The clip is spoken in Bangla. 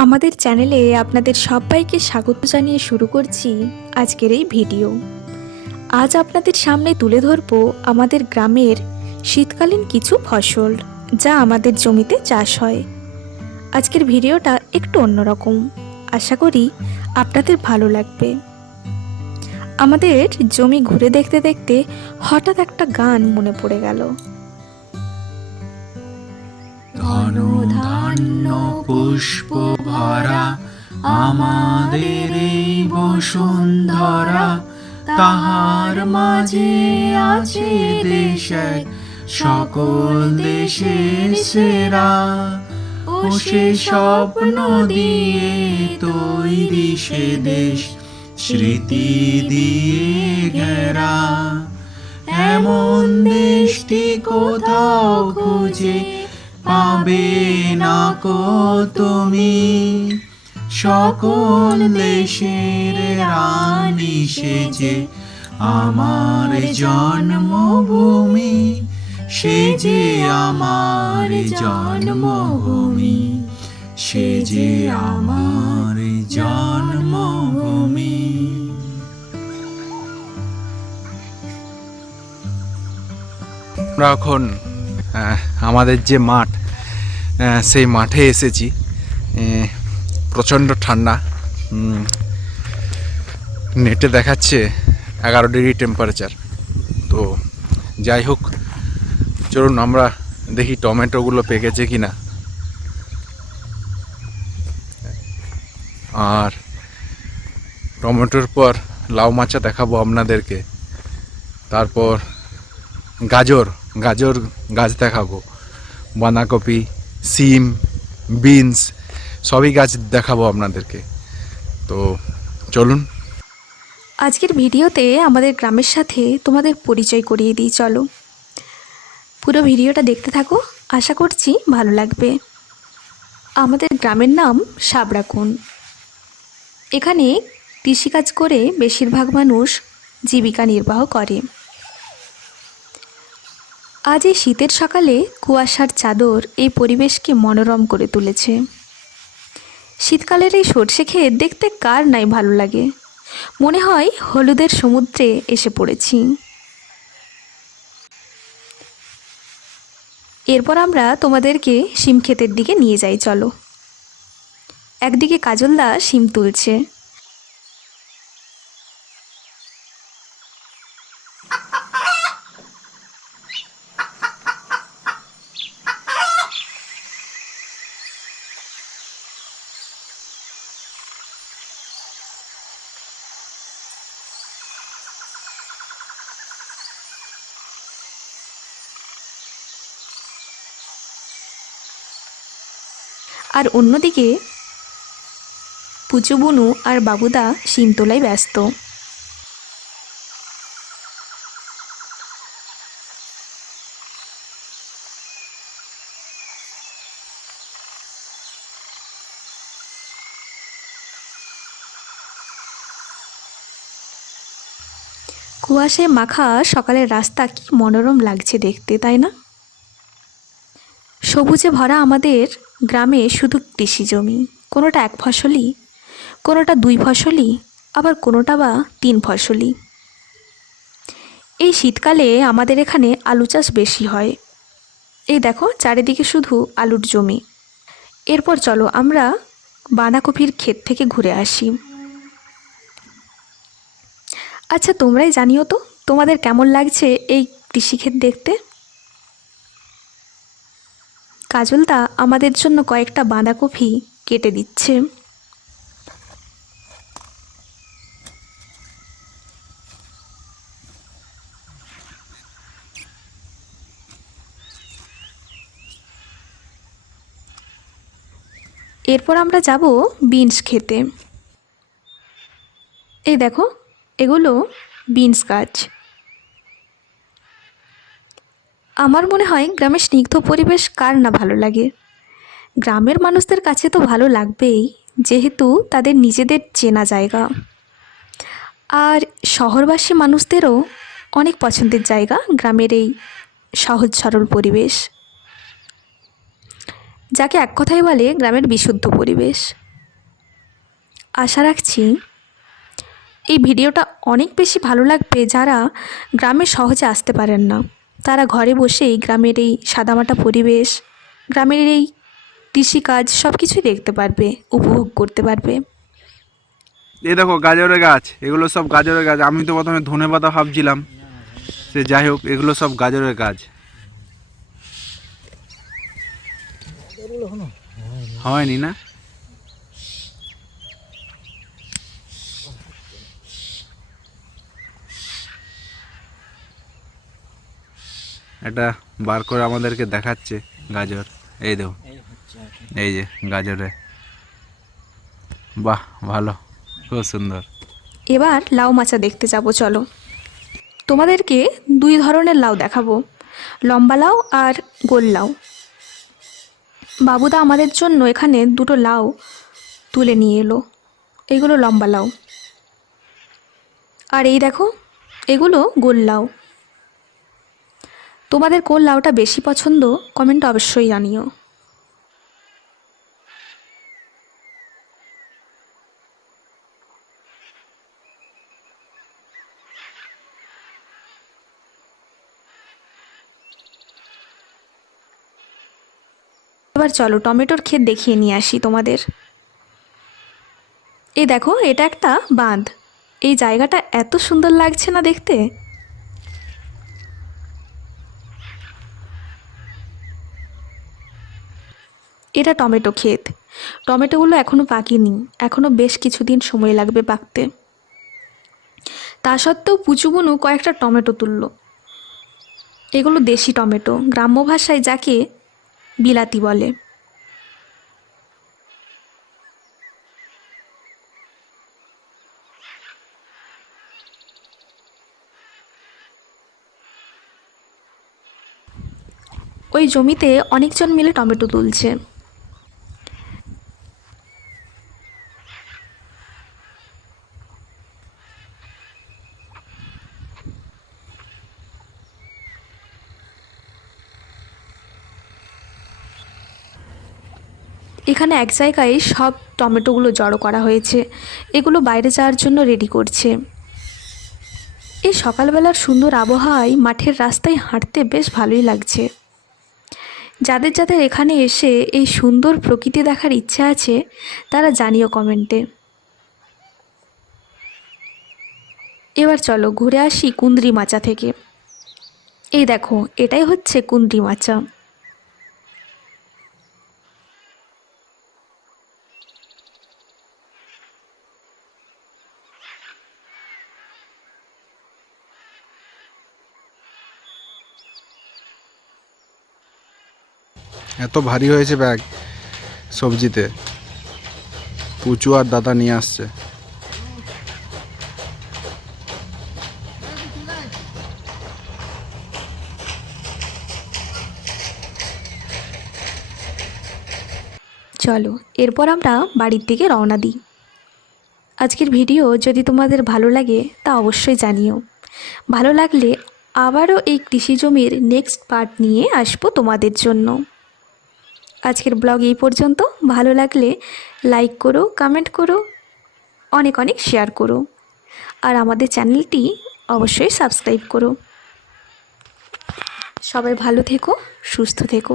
আমাদের চ্যানেলে আপনাদের সবাইকে স্বাগত জানিয়ে শুরু করছি আজকের এই ভিডিও। আজ আপনাদের সামনে তুলে ধরব আমাদের গ্রামের শীতকালীন কিছু ফসল যা আমাদের জমিতে চাষ হয়। আজকের ভিডিওটা একটু অন্যরকম। আশা করি আপনাদের ভালো লাগবে। আমাদের জমি ঘুরে দেখতে দেখতে হঠাৎ একটা গান মনে পড়ে গেল। ধন ধান্য পুষ্প ভরা আমাদের এই বসুন্ধরা, তাহার মাঝে আছে দেশ সকল দেশের সেরা। ও সে স্বপ্ন দিয়ে তৈরি সে দেশ, স্মৃতি দিয়ে ঘেরা। এমন দেশটি কোথাও খুঁজে পাবে না কো তুমি। সকল দেশের রানী সেজে আমার জন্মভূমি সে যে আমার জন্মভূমি সে যে আমার জন্মভূমি। এখন আমাদের যে মাঠ সেই মাঠে এসেছি। প্রচণ্ড ঠান্ডা। নেটে দেখাচ্ছে এগারো ডিগ্রি টেম্পারেচার তো যাই হোক, চলুন আমরা দেখি টমেটোগুলো পেকেছে কি না আর টমেটোর পর লাউ মাচা দেখাবো আপনাদেরকে। তারপর গাজর গাজর গাছ দেখাবো। বাঁধাকপি সিম, বিনস, সবই গাছ দেখাবো আপনাদেরকে। তো চলুন। আজকের ভিডিওতে আমাদের গ্রামের সাথে তোমাদের পরিচয় করিয়ে দিই, চলো। পুরো ভিডিওটা দেখতে থাকো, আশা করছি ভালো লাগবে। আমাদের গ্রামের নাম সাবরাকুন। এখানে কৃষিকাজ করে বেশিরভাগ মানুষ জীবিকা নির্বাহ করে। আজ এই শীতের সকালে কুয়াশার চাদর এই পরিবেশকে মনোরম করে তুলেছে। শীতকালের এই সর্ষে খেয়ে দেখতে কার নাই ভালো লাগে? মনে হয় হলুদের সমুদ্রে এসে পড়েছি। এরপর আমরা তোমাদেরকে শিম ক্ষেতের দিকে নিয়ে যাই, চলো। একদিকে কাজলদা শিম তুলছে। আর অন্যদিকে পুচু বুনু আর বাবুদা শিম তোলায় ব্যস্ত। কুয়াশায় মাখা সকালের রাস্তা কি মনোরম লাগছে দেখতে, তাই না? সবুজে ভরা আমাদের গ্রামে শুধু কৃষি জমি, কোনোটা এক ফসলি, কোনোটা দুই ফসলি, আবার কোনোটা বা তিন ফসলি। এই শীতকালে আমাদের এখানে আলু চাষ বেশি হয়। এই দেখো, চারিদিকে শুধু আলুর জমি। এরপর চলো আমরা বাঁধাকপির ক্ষেত থেকে ঘুরে আসি। আচ্ছা তোমরাই জানিও তো, তোমাদের কেমন লাগছে এই কৃষিক্ষেত দেখতে? কাজলদা আমাদের জন্য কয়েকটা বাঁধাকপি কেটে দিচ্ছে। এরপর আমরা যাব বিনস খেতে। এই দেখো, এগুলো বিনস গাছ। আমার মনে হয় গ্রামের স্নিগ্ধ পরিবেশ কার না ভালো লাগে? গ্রামের মানুষদের কাছে তো ভালো লাগবেই, যেহেতু তাদের নিজেদের চেনা জায়গা। আর শহরবাসী মানুষদেরও অনেক পছন্দের জায়গা গ্রামের এই সহজ সরল পরিবেশ। যাকে এক কথায় বলে গ্রামের বিশুদ্ধ পরিবেশ। আশা রাখছি এই ভিডিওটা অনেক বেশি ভালো লাগবে যারা গ্রামে সহজে আসতে পারেন না। তারা ঘরে বসেই গ্রামের এই সাদামাটা পরিবেশ, গ্রামের এই কৃষিকাজ সব কিছুই দেখতে পারবে, উপভোগ করতে পারবে। এই দেখো গাজরের গাছ, এগুলো সব গাজরের গাছ। আমি তো প্রথমে ধনে পাতা ভাবছিলাম। সে যাই হোক, এগুলো সব গাজরের গাছ। হয়নি না? এটা বার করে আমাদেরকে দেখাচ্ছে গাজর। এই দেখো। এই যে গাজরে। বাহ ভালো। খুব সুন্দর। এবার লাউ মাচা দেখতে যাব চলো। তোমাদেরকে দুই ধরনের লাউ দেখাবো লম্বা লাউ আর গোল লাউ। বাবুদা আমাদের জন্য এখানে দুটো লাউ তুলে নিয়ে এলো। এগুলো লম্বা লাউ। আর এই দেখো এগুলো গোল লাউ। তোমাদের কোন লাউটা বেশি পছন্দ, কমেন্ট অবশ্যই জানিও। এবার চলো টমেটোর ক্ষেত দেখিয়ে নিয়ে আসি তোমাদের। এই দেখো, এটা একটা বাঁধ। এই জায়গাটা এত সুন্দর লাগছে না দেখতে। এটা টমেটো ক্ষেত। টমেটোগুলো এখনও পাকেনি এখনও বেশ কিছুদিন সময় লাগবে পাকতে তা সত্ত্বেও পুচুবুনু কয়েকটা টমেটো তুললো। এগুলো দেশি টমেটো, গ্রাম্য ভাষায় যাকে বিলাতি বলে। ওই জমিতে অনেকজন মিলে টমেটো তুলছে। এখানে এক জায়গায় সব টমেটোগুলো জড়ো করা হয়েছে। এগুলো বাইরে যাওয়ার জন্য রেডি করছে। এই সকালবেলার সুন্দর আবহাওয়ায় মাঠের রাস্তায় হাঁটতে বেশ ভালোই লাগছে। যাদের যাদের এখানে এসে এই সুন্দর প্রকৃতি দেখার ইচ্ছা আছে, তারা জানিও কমেন্টে। এবার চলো ঘুরে আসি কুন্দ্রি মাচা থেকে। এই দেখো, এটাই হচ্ছে কুন্দ্রি মাচা। এত ভারী হয়েছে ব্যাগ সবজিতে। পুচু আর দাদা নিয়ে আসছে। চলো, এরপর আমরা বাড়ির দিকে রওনা দিই। আজকের ভিডিও যদি তোমাদের ভালো লাগে, তা অবশ্যই জানিও। ভালো লাগলে আবারও এই কৃষি জমির নেক্সট পার্ট নিয়ে আসব তোমাদের জন্য। আজকের ব্লগ এই পর্যন্ত। ভালো লাগলে লাইক করো কমেন্ট করো, অনেক অনেক শেয়ার করো। আর আমাদের চ্যানেলটি অবশ্যই সাবস্ক্রাইব করো। সবাই ভালো থেকো, সুস্থ থেকো।